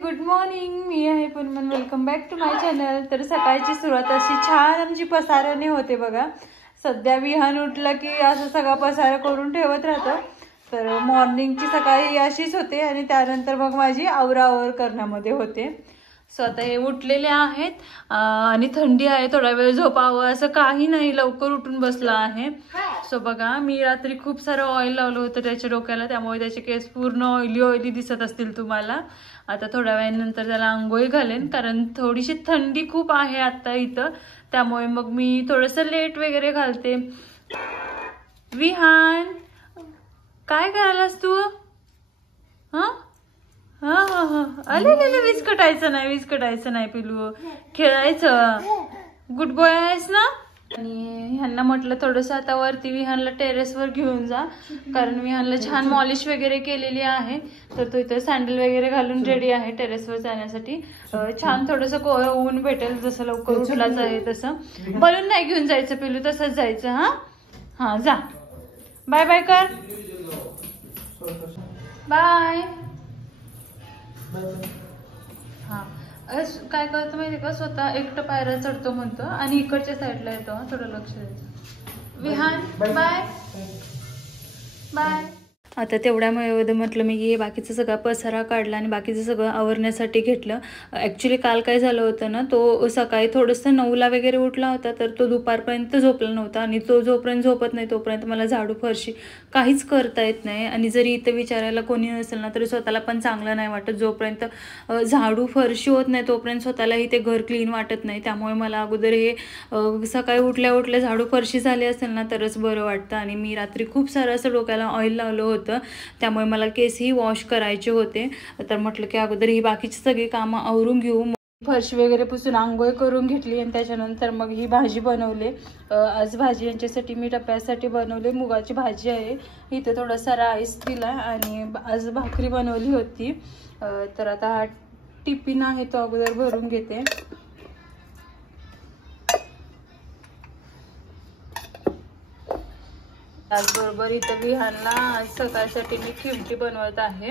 Good morning, मी आहे पुनमन. Welcome back to my channel. तर सकाळची सुरुवात अशी छान आमची पसाराने होते बघा. सध्या विहान उठलं की असं सगळा पसारा करून ठेवत राहतं. तर मॉर्निंगची सकाळी अशीच होते आणि त्यानंतर मग माझी आवरावर करण्यामध्ये होते. सो आता हे उठलेले आहेत आणि थंडी आहे, थोडा वेळ झोपावं असं काही नाही, लवकर उठून बसला आहे. सो बघा, मी रात्री खूप सारं ऑइल लावलं होतं त्याच्या डोक्याला, त्यामुळे त्याचे केस पूर्ण ऑइली दिसत असतील तुम्हाला. आता थोड्या वेळानंतर त्याला आंघोळी घालेन, कारण थोडीशी थंडी खूप आहे आता इथं, त्यामुळे मग मी थोडंसं लेट वगैरे घालते. विहान, काय करायलास तू? हा हा हा हा, अले विस्कटायचं नाही पिलू, खेळायचं. गुड बॉय आहेस ना. आणि ह्यांना म्हटलं थोडंसं आता वरती विहानला टेरेसवर घेऊन जा, कारण विहानला छान मॉलिश वगैरे केलेली आहे. तर तो इथं सँडल वगैरे घालून रेडी आहे टेरेसवर जाण्यासाठी. छान थोडंसं कोवळं ऊन भेटेल, जसं लवकर उठलाच आहे तसं. बलून नाही घेऊन जायचं पिलू, तसंच जायचं. हा हा, जा. बाय बाय कर. बाय. हा, काय करतो माहिती का, स्वतः एकटं पायऱ्या चढतो म्हणतो आणि इकडच्या साईडला येतो. थोडं लक्ष द्यायचं. Vihaan, bye bye. आता तेवढ्यामुळे म्हटलं मी की बाकीचं सगळा पसारा काढला आणि बाकीचं सगळं आवरण्यासाठी घेतलं. ॲक्च्युली काल काय झालं होतं ना, तो सकाळी थोडंसं 9ला वगैरे उठला होता, तर तो दुपारपर्यंत झोपला नव्हता. आणि तो जोपर्यंत झोपत नाही तोपर्यंत मला झाडू फरशी काहीच करता येत नाही. आणि जरी इथं विचारायला कोणी नसेल ना, तरी स्वतःला पण चांगलं नाही वाटत. जोपर्यंत झाडू फरशी होत नाही तोपर्यंत स्वतःलाही ते घर क्लीन वाटत नाही. त्यामुळे मला अगोदर हे सकाळी उठल्या उठल्या झाडू फरशी झाली असेल ना तरच बरं वाटतं. आणि मी रात्री खूप सारं असं डोक्याला ऑइल लावलं होतं, त्यामुळे मला केसही वॉश करायचे होते. तर म्हटलं की अगोदर ही बाकीची सगळी कामं आवरून घेऊ. फरशी वगैरे पुसून आंघोळ करून घेतली आणि त्याच्यानंतर मग ही भाजी बनवले. आज भाजी यांच्यासाठी मी डब्यासाठी बनवले. मुगाची भाजी आहे, इथे थोडासा राईस दिला आणि आज भाकरी बनवली होती. तर आता हा टिफिन आहे तो अगोदर भरून घेते. त्याचबरोबर इथं विहानला आज सकाळसाठी मी खिमटी बनवत आहे,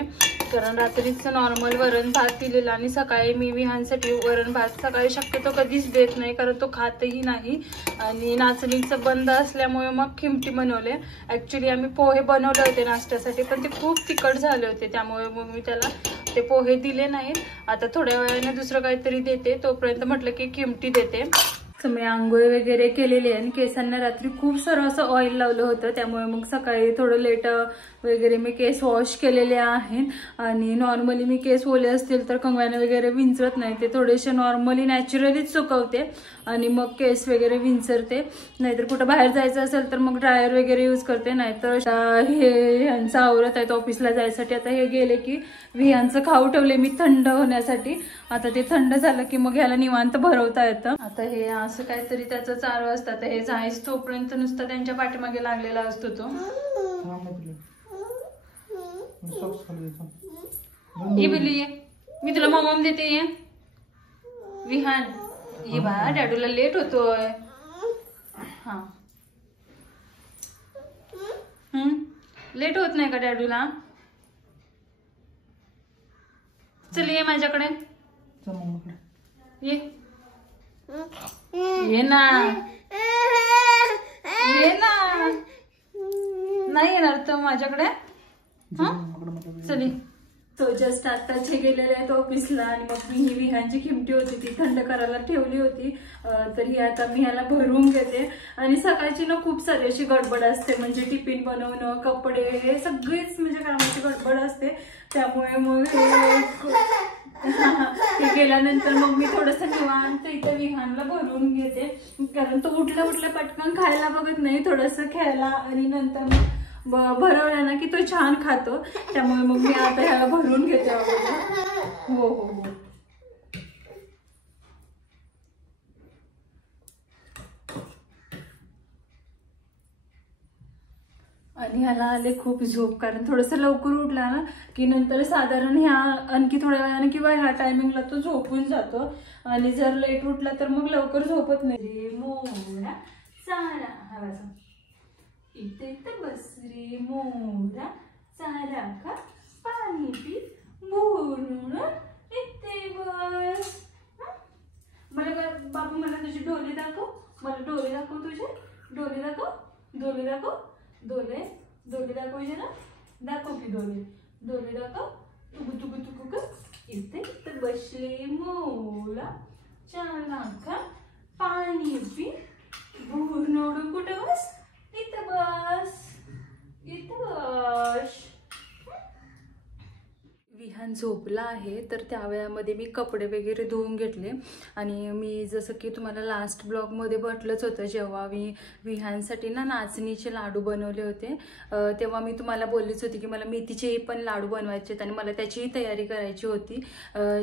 कारण रात्रीचं नॉर्मल वरण भात दिलेला आणि सकाळी मी विहानसाठी वरण भात सकाळी शक्यतो कधीच देत नाही, कारण तो खातही नाही. आणि नाचणीचं बंद असल्यामुळे मग खिमटी बनवले. ॲक्च्युली आम्ही पोहे बनवले होते नाश्त्यासाठी, पण ते खूप तिखट झाले होते, त्यामुळे मग मी त्याला ते पोहे दिले नाहीत. आता थोड्या वेळाने दुसरं काहीतरी देते, तोपर्यंत म्हटलं की खिमटी देते. मी आंघोळ वगैरे केलेली आहे आणि केसांना रात्री खूप सारं असं ऑइल लावलं होतं, त्यामुळे मग सकाळी थोडं लेट वगैरे मी केस वॉश केलेले आहेत. आणि नॉर्मली मी केस ओले असतील तर कंगव्याने वगैरे विंचरत नाही, ते थोडेसे नॉर्मली नॅचरलीच सुकवते आणि मग केस वगैरे विंचरते. नाहीतर कुठं बाहेर जायचं असेल तर मग ड्रायर वगैरे यूज करते. नाहीतर हे ह्यांचं आवरत आहेत ऑफिसला जायसाठी. आता हे गेले की ह्यांचं खाऊ ठेवले मी थंड होण्यासाठी. आता ते थंड झालं की मग ह्याला निवांत भरवता येतं. आता हे असं काहीतरी त्याचं चालू असतं. आता हे जायच तोपर्यंत नुसतं त्यांच्या पाठीमागे लागलेला असतो तो. ये बिलू ये, मी तुला मॉम देते. ये विहान, ये बा, डॅडूला लेट होतोय. हा, लेट होत नाही का डॅडूला? चल ये माझ्याकडे, ये ये ना, ये ना. नाही येणार तर माझ्याकडे. हा चल. तो जस्ट आताच हे गेलेले आहेत ऑफिसला आणि मग मी ही विहानची खिमटी होती ती थंड करायला ठेवली होती. तर ही आता मी ह्याला भरून घेते. आणि सकाळची ना खूप सारी अशी गडबड असते, म्हणजे टिफिन बनवणं, कपडे, हे सगळीच म्हणजे कामाची गडबड असते. त्यामुळे मग हे गेल्यानंतर मग मी थोडंसं निवांत इथं विहानला भरून घेते, कारण तो उठल्या उठल्या पटकन खायला बघत नाही, थोडंसं खेळायला आणि नंतर मग भरवला ना की तो छान खातो. त्यामुळे मग मी आता ह्याला भरून घेते अगोदर. हो हो हो. आणि ह्याला आले खूप झोप, कारण थोडंसं लवकर उठला ना की नंतर साधारण ह्या आणखी थोड्या वेळाने किंवा ह्या टायमिंगला तो झोपून जातो. आणि जर लेट उठला तर मग लवकर झोपत नाही. मोरा चारा, हा बस इथे बस रे मोरा, चारा खा, पाणी पी, भरून इथे बस. मला बाबू मला तुझे डोले दाखव. मला डोले दाखव तुझे. डोले दाखव. डोले दाखव. डोले डोले दाखव जरा. दाखव की डोले. डोले दाखव. तुगु तुगु तुगु कर. इथे तर बसले मोला. चला खा. पाणी पी. भूर नोडून कुठं बस. इथं बस. इथं बस. विहान झोपला आहे तर त्या वेळामध्ये मी कपडे वगैरे धुवून घेतले. आणि मी जसं की तुम्हाला लास्ट ब्लॉगमध्ये म्हटलंच होतं, जेव्हा मी विहानसाठी नाचणीचे लाडू बनवले होते तेव्हा मी तुम्हाला बोललीच होती की मला मेथीचे पण लाडू बनवायचे आहेत आणि मला त्याचीही तयारी करायची होती.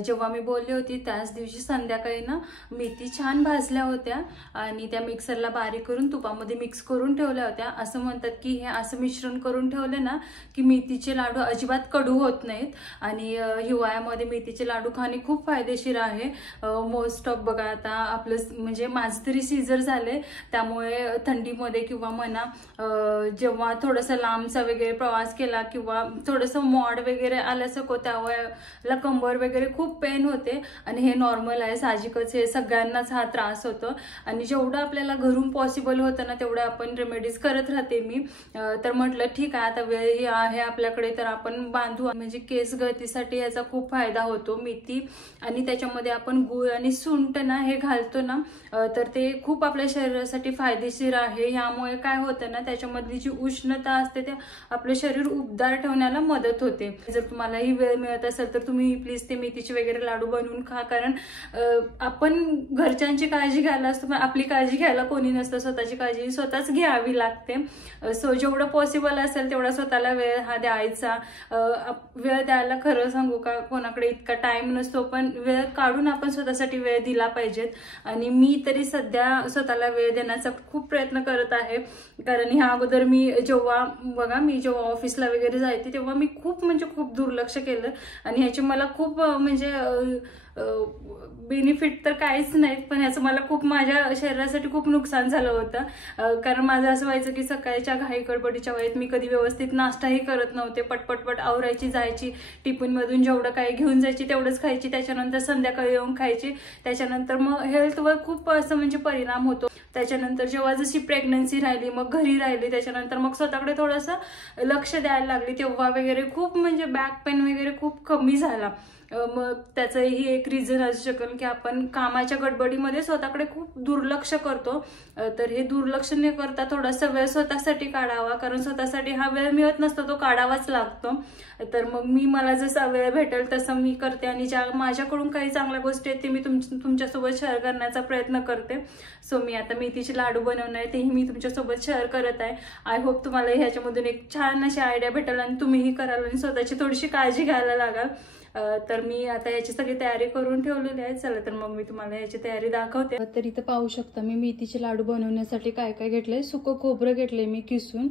जेव्हा मी बोलली होती त्याच दिवशी संध्याकाळी ना मेथी छान भाजल्या होत्या आणि त्या मिक्सरला बारीक करून तुपामध्ये मिक्स करून ठेवल्या होत्या. असं म्हणतात की हे असं मिश्रण करून ठेवले ना की मेथीचे लाडू अजिबात कडू होत नाहीत. आणि हिवाळ्यामध्ये मेथीचे लाडू खाणे खूप फायदेशीर आहे. मोस्ट ऑफ बघा आता आपलं म्हणजे माझं तरी सीझर झाले, त्यामुळे थंडीमध्ये किंवा म्हणा जेव्हा थोडंसं लांबचा वगैरे प्रवास केला किंवा थोडंसं मॉड वगैरे आल्यासारखं त्यावेळेला कंबर वगैरे खूप पेन होते. आणि हे नॉर्मल आहे, साहजिकच, हे सगळ्यांनाच हा त्रास होतो. आणि जेवढं आपल्याला घरून पॉसिबल होतं ना तेवढं आपण रेमेडीज करत राहते मी. तर म्हटलं ठीक आहे आता वेळ आहे आपल्याकडे तर आपण बांधू. म्हणजे केस गळतीसाठी याचा खूप फायदा होतो मेथी. आणि त्याच्यामध्ये आपण गूळ आणि सुंठ ना हे घालतो ना तर ते खूप आपल्या शरीरासाठी फायदेशीर आहे. यामुळे काय होतं ना त्याच्यामधली जी उष्णता असते ते आपलं शरीर उबदार ठेवण्याला मदत होते. जर तुम्हालाही वेळ मिळत असेल तर तुम्ही प्लीज ते मेथीचे वगैरे लाडू बनवून खा. कारण आपण घरच्यांची काळजी घ्यायला असतो पण आपली काळजी घ्यायला कोणी नसतं. स्वतःची काळजी स्वतःच घ्यावी लागते. सो जेवढं पॉसिबल असेल तेवढा स्वतःला वेळ हा द्यायचा. वेळ द्यायला खरं सांगू का कोणाकडे इतका टाइम नसतो, पण वेळ काढून आपण स्वतःसाठी वेळ दिला पाहिजेत. आणि मी तरी सध्या स्वतःला वेळ देण्याचा खूप प्रयत्न करत आहे. कारण ह्या अगोदर मी जेव्हा ऑफिसला वगैरे जायचे तेव्हा मी खूप म्हणजे खूप दुर्लक्ष केलं आणि ह्याचे मला खूप म्हणजे बेनिफिट तर काहीच नाहीत, पण ह्याचं मला खूप माझ्या शरीरासाठी खूप नुकसान झालं होतं. कारण माझं असं व्हायचं की सकाळच्या घाई गडबडीच्या वेळेत मी कधी व्यवस्थित नाश्ताही करत नव्हते. पटपट आवरायची, जायची, टिफिनमधून जेवढं काही घेऊन जायची तेवढंच खायची, त्याच्यानंतर संध्याकाळी येऊन खायची. त्याच्यानंतर मग हेल्थवर खूप असं म्हणजे परिणाम होतो. त्याच्यानंतर जेव्हा जशी प्रेग्नन्सी राहिली, मग घरी राहिली, त्याच्यानंतर मग स्वतःकडे थोडंसं लक्ष द्यायला लागली, तेव्हा वगैरे खूप म्हणजे बॅक पेन वगैरे खूप कमी झाला. मग त्याचंही एक रिझन असू शकेल की आपण कामाच्या गडबडीमध्ये स्वतःकडे खूप दुर्लक्ष करतो. तर हे दुर्लक्ष न करता थोडासा वेळ स्वतःसाठी काढावा, कारण स्वतःसाठी हा वेळ मिळत नसतो, तो काढावाच लागतो. तर मग मला जसा वेळ भेटेल तसं मी करते आणि ज्या माझ्याकडून काही चांगल्या गोष्टी आहेत ते मी तुमच्यासोबत शेअर करण्याचा प्रयत्न करते. सो मी आता मेथीचे लाडू बनवणार आहे, तेही मी तुमच्यासोबत शेअर करत आहे. आय होप तुम्हाला ह्याच्यामधून एक छान अशी आयडिया भेटेल आणि तुम्हीही कराल आणि स्वतःची थोडीशी काळजी घ्यायला लागाल. तर मी आता याची सगळी तयारी करून ठेवलेली आहे. चला तर मग मी तुम्हाला याची तयारी दाखवते. तर इथं पाहू शकता मी मेथीचे लाडू बनवण्यासाठी काय काय घेतलंय. सुकं खोबरं घेतलंय मी किसून,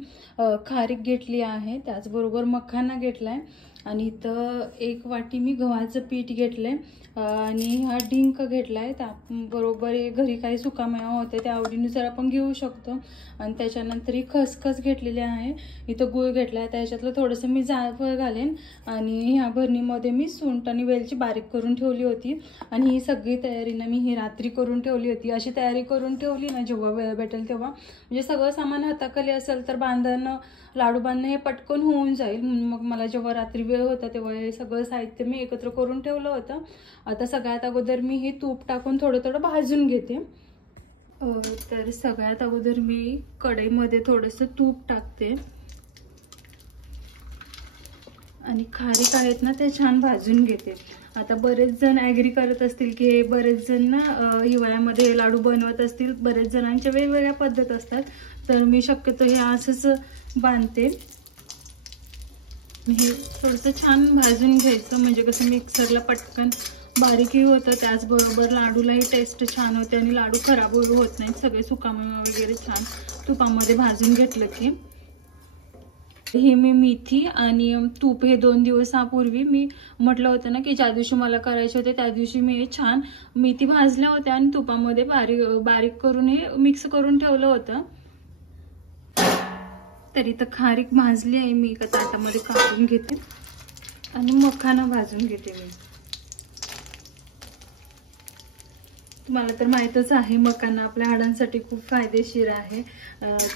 खारीक घेतली आहे, त्याचबरोबर मखाना घेतलाय आणि इथं 1 वाटी मी गव्हाचं पीठ घेतलंय आणि हा डिंक घेतलाय. त्याबरोबर घरी काही सुकामेवा होते त्या आवडीनुसार आपण घेऊ शकतो. आणि त्याच्यानंतर ही खसखस घेतलेली आहे. इथं गूळ घेतलाय, त्याच्यातलं थोडंसं मी जायफळ घालेन आणि ह्या भरणीमध्ये मी सुंठ आणि वेलची बारीक करून ठेवली होती. आणि ही सगळी तयारी ना मी ही रात्री करून ठेवली होती. अशी तयारी करून ठेवली ना जेव्हा वेळ भेटेल तेव्हा, म्हणजे सगळं सामान हाताखाली असेल तर लाडू बांधणं हे पटकन होऊन जाईल. मग मला जेव्हा रात्री वेळ होता तेव्हा हे सगळं साहित्य मी एकत्र करून ठेवलं होतं. आता सगळ्यात अगोदर मी हे तूप टाकून थोडं भाजून घेते. तर सगळ्यात अगोदर मी कढईमध्ये थोडंसं तूप टाकते आणि खारीक आहेत ना ते छान भाजून घेते. आता बरेच जण ॲग्री करत असतील की बरेच जण ना हिवाळ्यामध्ये हे लाडू बनवत असतील. बरेच जणांच्या वेगवेगळ्या पद्धत असतात, तर मी शक्यतो हे असंच बांधते. हे थोडंसं छान भाजून घ्यायचं म्हणजे कसं मिक्सरला पटकन बारीकही होतं, त्याचबरोबर लाडूलाही टेस्ट छान होते आणि लाडू खराब होत नाहीत. सगळे सुकामेवा वगैरे छान तुपामध्ये भाजून घेतलं की हे मी मेथी आणि तूप हे 2 दिवसापूर्वी मी म्हटलं होतं ना की ज्या दिवशी मला करायचे होते त्या दिवशी मी हे छान मेथी भाजल्या होत्या आणि तुपामध्ये बारीक करून हे मिक्स करून ठेवलं होतं. तर इथं खारीक भाजली आहे, मी एका ताटामध्ये काढून घेते आणि मखाना भाजून घेते मी. तुम्हाला तर माहीतच आहे मखाना आपल्या हाडांसाठी खूप फायदेशीर आहे।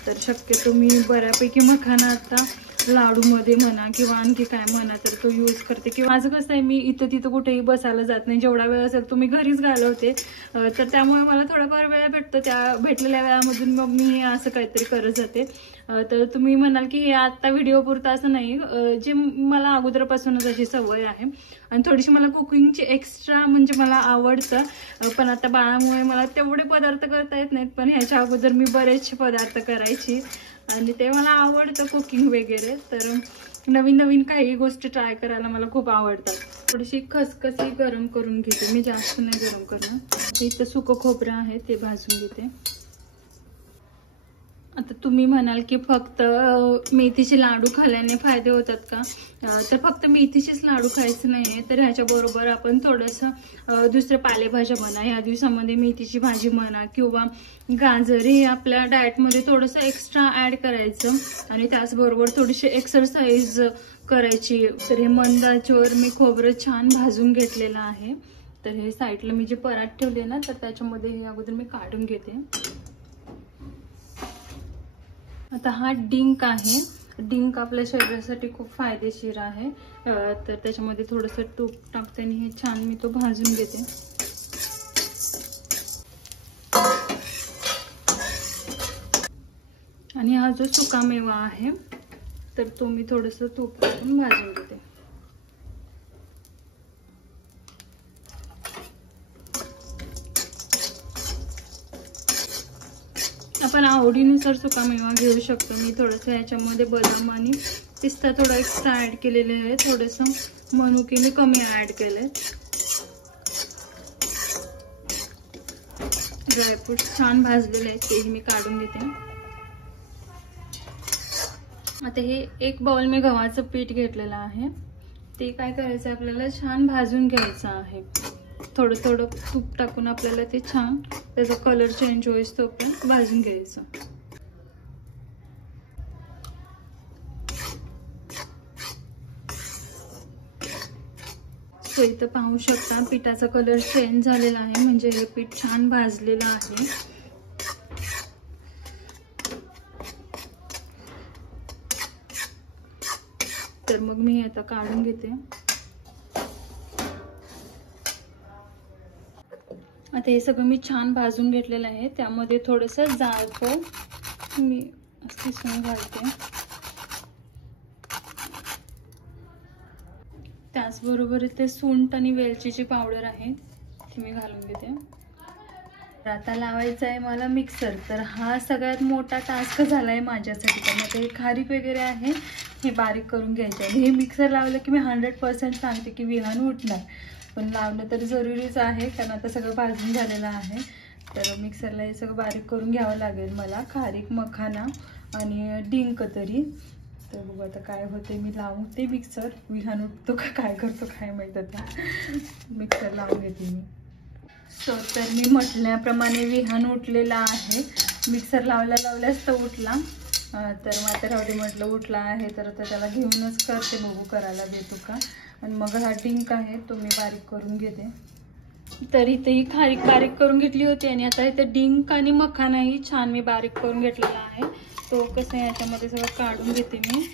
तर शक्यतो मी बऱ्यापैकी मखाना आता लाडूमध्ये म्हणा किंवा आणखी काय म्हणा तर तो यूज करते। किंवा माझं कसं आहे, मी इथं तिथं कुठेही बसायला जात नाही, जेवढा वेळ असेल तो मी घरीच घालवते। तर त्यामुळे मला थोडाफार वेळ भेटतो, त्या भेटलेल्या वेळामधून मग मी असं काहीतरी करत जाते। तर तुम्ही म्हणाल की हे आता व्हिडिओ पुरता असं नाही, जे मला अगोदरपासूनच अशी सवय आहे आणि थोडीशी मला कुकिंगची एक्स्ट्रा म्हणजे मला आवडतं। पण आता बाळामुळे मला तेवढे पदार्थ करता येत नाहीत, पण ह्याच्या अगोदर मी बरेचसे पदार्थ करायची आणि ते मला आवडतं कुकिंग वगैरे। तर नवीन नवीन काही गोष्टी ट्राय करायला मला खूप आवडतात। थोडीशी खसखसी गरम करून घेते मी, जास्त नाही गरम करणार। इथं सुकं खोबरं आहे ते भाजून घेते। आता तुम्ही म्हणाल की फक्त मेथीचे लाडू खाल्ल्याने फायदे होतात का? तर फक्त मेथीचेच लाडू खायचे नाहीये, तर ह्याच्याबरोबर आपण थोडंसं दुसरे पालेभाज्या म्हणा, या दिवसामध्ये मेथीची भाजी म्हणा किंवा गाजर हे आपल्या डाएटमध्ये थोडंसं एक्स्ट्रा ॲड करायचं आणि त्याचबरोबर थोडीशी एक्सरसाइज करायची। तर हे मंद आचेवर मी खोबरं छान भाजून घेतलेलं आहे। तर हे साईडला मी जे परात ठेवले ना, तर त्याच्यामध्ये हे अगोदर मी काढून घेते। आता हा डिंक आहे, डिंक आपल्या शरीरासाठी खूप फायदेशीर आहे। तर त्याच्यामध्ये थोडंसं तूप टाकते आणि हे छान मी तो भाजून घेते। आणि हा जो सुका मेवा आहे तर तो मी थोडंसं तूप टाकून भाजून घेते। आपण आवडीनुसार सुका मेवा घेऊ शकतो। मी थोडंसं याच्यामध्ये बदाम आणि पिस्ता थोडा एक्स्ट्रा ऍड केलेले आहे, थोडंसं मनुके मी कमी ऍड केले। ड्रायफ्रूट छान भाजलेले आहेत तेही मी काढून घेते। आता हे एक बाउल मी गव्हाचं पीठ घेतलेलं आहे, ते काय करायचं आपल्याला छान भाजून घ्यायचं आहे। थोडं थोडं तूप टाकून आपल्याला ते छान त्याचा कलर चेंज होईस तोपर्यंत भाजून घ्यायचं। सो इथं पाहू शकता पिठाचा कलर चेंज झालेला आहे, म्हणजे हे पीठ छान भाजलेलं आहे। तर मग मी आता काढून घेते। आता हे सगळं मी छान भाजून घेतलेलं आहे, त्यामध्ये थोडंसं जायफळ मी असं घालते। त्याचबरोबर इथे सुंठ आणि वेलचीची पावडर आहे ती मी घालून घेते। आता लावायचा आहे मला मिक्सर, तर हा सगळ्यात मोठा टास्क झालाय माझ्यासाठी। त्यामध्ये खारीक वगैरे आहे हे बारीक करून घ्यायचे आहे। हे मिक्सर लावलं की मी 100% सांगते की विहान उठणार, पण लावलं तर जरुरीच आहे कारण आता सगळं भाजून झालेलं आहे। तर मिक्सरला हे सगळं बारीक करून घ्यावं लागेल मला, खारीक, मखाना आणि डिंक तरी। तर बघू आता काय होते, मी लावून ते मिक्सर, विहान उठतो का काय करतो काय माहित। आता मिक्सर लावून घेते मी। सो तर मी म्हटल्याप्रमाणे विहान उठलेला आहे, मिक्सर लावल्याच तो उठला। तर मात्र म्हटलं उठला आहे तर आता त्याला घेऊनच करते, बघू करायला देतो का। आणि मग हा डिंक आहे तो मी बारीक करून घेते। तर इथे ही खारीक बारीक करून घेतली होती आणि आता इथे डिंक आणि मखानाही छान मी बारीक करून घेतलेला आहे। तो कसं याच्यामध्ये सगळं काढून घेते मी।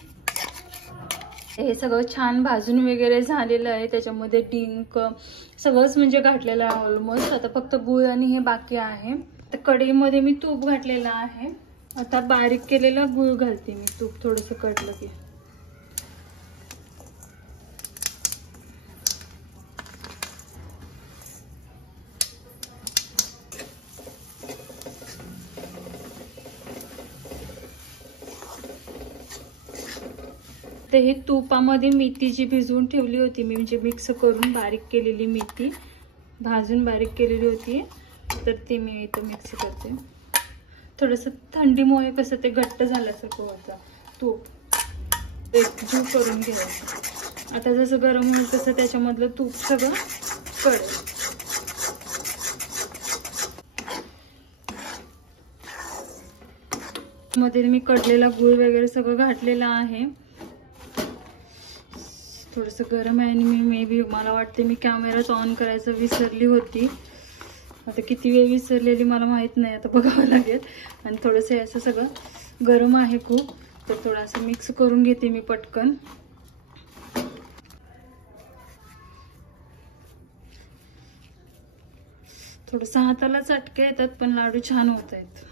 हे सगळं छान भाजून वगैरे झालेलं आहे, त्याच्यामध्ये डिंक सगळंच म्हणजे घातलेलं आहे ऑलमोस्ट। आता फक्त गूळ आणि हे बाकी आहे। तर कढईमध्ये मी तूप घातलेलं आहे, आता बारीक केलेला गूळ घालते मी। तूप थोडंसं कढलं की तर हे तुपामध्ये मेथी जी भिजवून ठेवली होती मी, म्हणजे मिक्स करून बारीक केलेली मेथी भाजून बारीक केलेली होती, तर ती मी इथं मिक्स करते। थोडंसं थंडीमुळे कसं ते घट्ट झाल्यासारखं होतं, तूप एकजीव करून घ्यायचं। आता जसं गरम होईल तसं त्याच्यामधलं तूप सगळं कळेल। मध्ये मी कडलेला गूळ वगैरे सगळं घातलेलं आहे। थोडंसं गरम आहे आणि मी मे बी मला वाटते मी कॅमेराच ऑन करायचं विसरली होती, आता किती वेळ विसरलेली मला माहित नाही, आता बघावं लागेल. आणि थोडंसं असं सगळं गरम आहे खूप, तर थोडंसं मिक्स करून घेते मी पटकन. थोडंसं हाताला चटके येतात पण लाडू छान होत आहेत.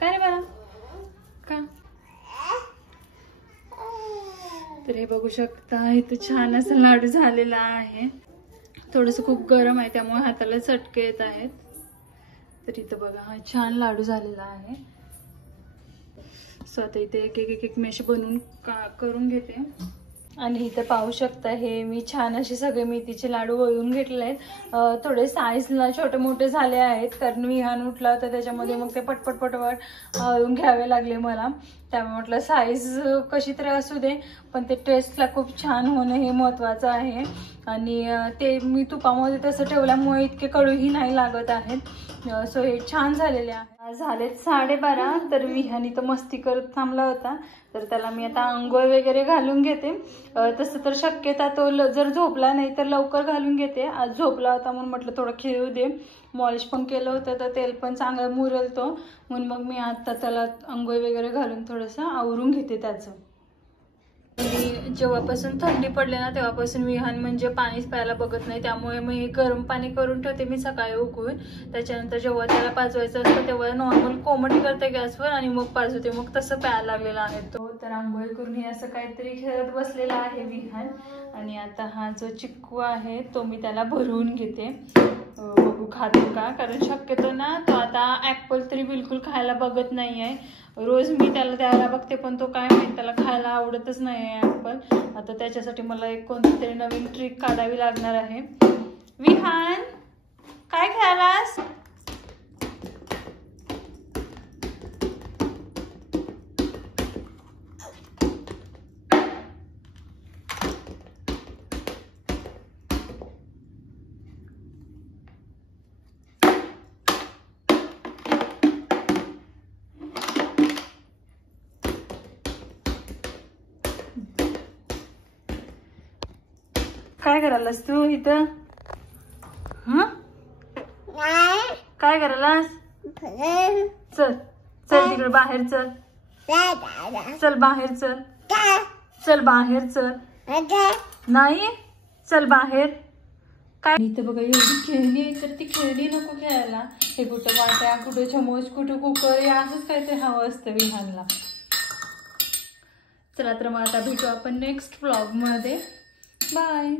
काय रे बाळा का? तर हे बघू शकता इथं छान असं लाडू झालेला आहे. थोडंसं खूप गरम आहे त्यामुळे हाताला चटके येत आहेत. तर इथं बघा हा छान लाडू झालेला आहे. सो आता इथे एक एक एक मी असे बनवून करून घेते. आणि इथे पाहू शकता हे मी छान असे सगळे मेथीचे लाडू वळून घेतले आहेत. थोडे साईजला छोटे मोठे झाले आहेत कारण विहान उठला होता त्याच्यामध्ये, मग ते पटपट वळून घ्यावे लागले मला. त्यामुळे म्हटलं साईज कशी तरी असू दे पण ते टेस्टला खूप छान होणं हे महत्त्वाचं आहे. आणि ते मी तुपामध्ये तसं ठेवल्यामुळे इतके कडूही नाही लागत आहेत. सो हे छान झालेले आहे. झालेत 12:30. तर विहानी तर मस्ती करत थांबला होता, तर त्याला मी आता अंघोळ वगैरे घालून घेते. तसं तर शक्यता तो जर झोपला नाही तर लवकर घालून घेते. आज झोपला होता म्हणून म्हटलं थोडं खेळू दे. मॉलिश पण केलं होतं तर तेल पण चांगलं मुरेल तो, म्हणून मग मी आता त्याला अंघोळ वगैरे घालून थोडंसं आवरून घेते त्याचं. जेव्हापासून थंडी पडले ना तेव्हापासून विहान म्हणजे पाणीच प्यायला बघत नाही. त्यामुळे मी गरम पाणी करून ठेवते मी सकाळी उकळून. त्याच्यानंतर जेव्हा त्याला पाजवायचं असतं तेव्हा नॉर्मल कोमटी करते गॅसवर आणि मग पाजवते, मग तसं प्यायला लागलेला आहे तो. तर आंघोळ करून हे असं काहीतरी खेळत बसलेला आहे विहान. आणि आता हा जो चिक्कू आहे तो मी त्याला भरवून घेते, बघू खातो का. कारण शक्यतो ना तो आता ॲपल तरी बिलकुल खायला बघत नाही आहे. रोज मी त्याला द्यायला बघते पण तो काय माहिती त्याला खायला आवडतच नाही आहे ॲपल. आता त्याच्यासाठी मला एक कोणती तरी नवीन ट्रिक काढावी लागणार आहे. विहान काय खेळालास? काय करायलास तू इथं? काय करायलास? चल चल तिकडे बाहेर चल. चल बाहेर चल. चल बाहेर चल. नाही चल बाहेर. काय इथं बघा एवढी खेळणी आहे तर ती खेळणी नको खेळायला. हे कुठं वाट्या कुठं चमच कुठं कुकर हे असंच काहीतरी हवं असतं विहानला. चला तर मग आता भेटू आपण नेक्स्ट व्लॉग मध्ये. बाय.